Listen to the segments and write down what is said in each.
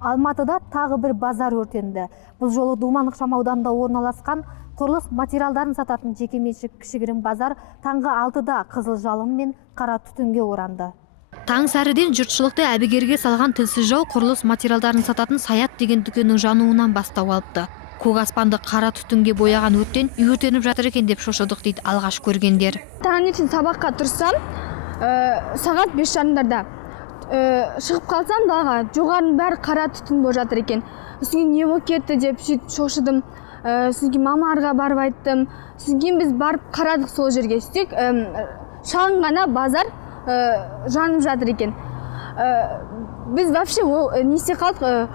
Алматыда тағы бір базар өртенді. Бұл жолы Думан ықшамауданында орналасқан құрылыс материалдарын сататын жекеменшік кішігірім базар таңғы 6-да қызыл жалын мен қара түтінге оранды. Таң сәріден жұртшылықты әбігерге салған тілсіз жау құрылыс материалдарын сататын Саят деген дүкеннің жануынан бастау алыпты. Көк аспанды қара түтінге бояған өрттен үй өртеніп жатыр екен деп шошыдық дейді алғаш көргендер. Таңертең сабаққа тұрсам, сағат 5:30-да шығып қалсам далаға, жоғарының бәрі қара түтін болып жатыр екен. Сосын не болып кетті деп шошыдым. Сосын мамаларға барып айттым. Сосын біз барып қарадық сол жерге. Сөйтсек шағын ғана базар жанып жатыр екен. Біз вообще несе қалдық,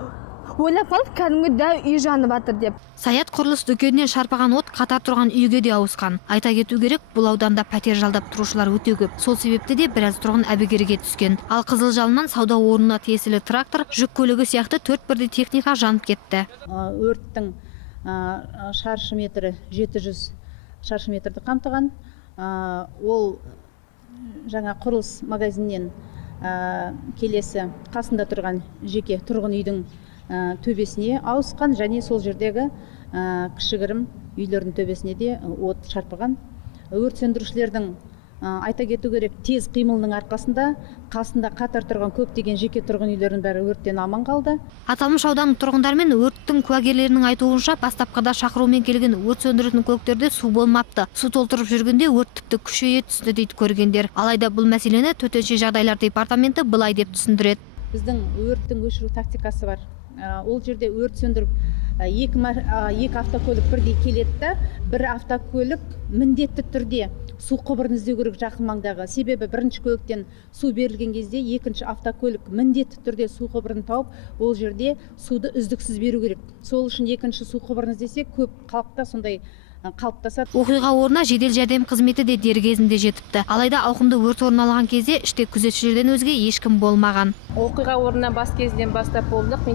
ойлап қалып кәдімгі дәу үй жанып жатыр деп. Саят құрылыс дүкенінен шарпыған от қатар тұрған үйге де ауысқан. Айта кету керек, бұл ауданда пәтер жалдап тұрушылар өте көп. Сол себепті де біраз тұрғын әбігерге түскен. Ал қызыл жалыннан сауда орнына тиесілі трактор, жүк көлігі сияқты 4 бірдей техника жанып кетті. Өрттің шаршы метрі 700 шаршы метрді қамтыған. Ол жаңа құрылыс магазиннен келесі қасында тұрған жеке тұрғын үйдің төбесіне ауысқан, және сол жердегі кішігірім үйлердің төбесіне де от шарпыған. Өрт сөндірушілердің айта кету керек, тез қимылының арқасында қасында қатар тұрған көптеген жеке тұрғын үйлердің бәрі өрттен аман қалды. Аталмыш ауданның тұрғындары мен өрттің куәгерлерінің айтуынша, бастапқыда шақырумен келген өрт сөндіретін көліктерде су болмапты. Су толтырып жүргенде өрт тіпті күшейе түсті дейді көргендер. Алайда бұл мәселені төтенше жағдайлар департаменті былай деп түсіндіреді. Біздің өрттің өшіру тактикасы бар. Ол жерде өрт сөндіріп екі автокөлік бірдей келеді, бір автокөлік міндетті түрде су құбырын іздеу керек жақын маңдағы. Себебі бірінші көліктен су берілген кезде екінші автокөлік міндетті түрде су құбырын тауып, ол жерде суды үздіксіз беру керек. Сол үшін екінші су құбырын іздесе, көп халықта сондай қалыптасады. Оқиға орнына жедел жәрдем қызметі де дер кезінде жетіпті. Алайда ауқымды өрт орын алған кезде іште күзетшілерден өзге ешкім болмаған. Оқиға орнына бас кезден бастап болдық.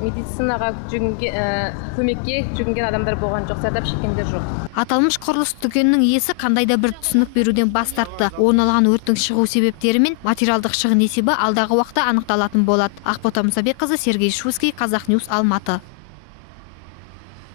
Медицинаға көмекке жүгінген адамдар болған жоқ, зардап шеккендер жоқ. Аталмыш құрылыс дүкенінің иесі қандайда бір түсінік беруден бас тартты. Орын алған өрттің шығу себептері мен материалдық шығын есебі алдағы уақытта анықталатын болады. Ақбота Мұсабекқызы, Сергей Шуйский, Казахньюс, Алматы.